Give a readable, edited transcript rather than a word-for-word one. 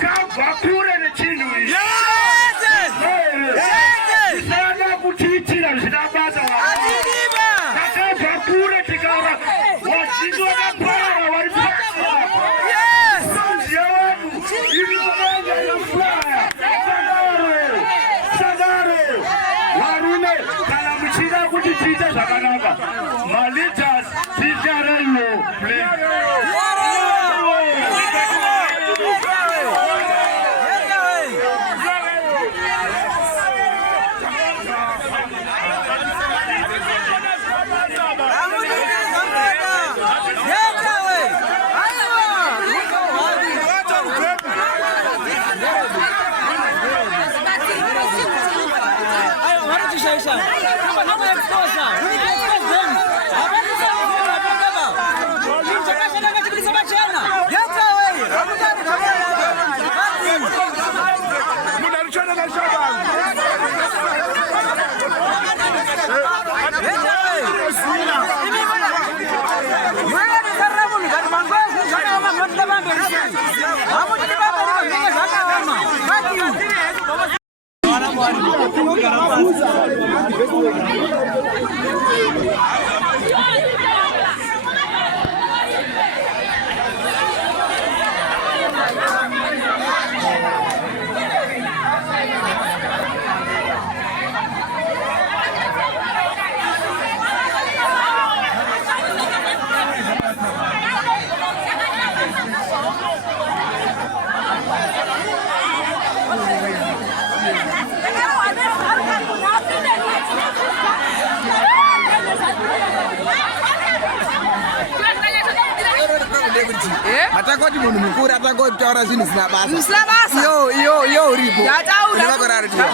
kabva kure nechinhu ichi tisada kutiitira zvinabasa takabva kure tikaura wadzidzi wakaparara vari sanziya vanhu inovenga inoflaya sadaro varume kana muchida kuti tiite zvakanaka maleaders tichareiwo atakoti munhu mukuru atakoti taura zvinhu zvisina basa iyo uripo ndakakoraritiwa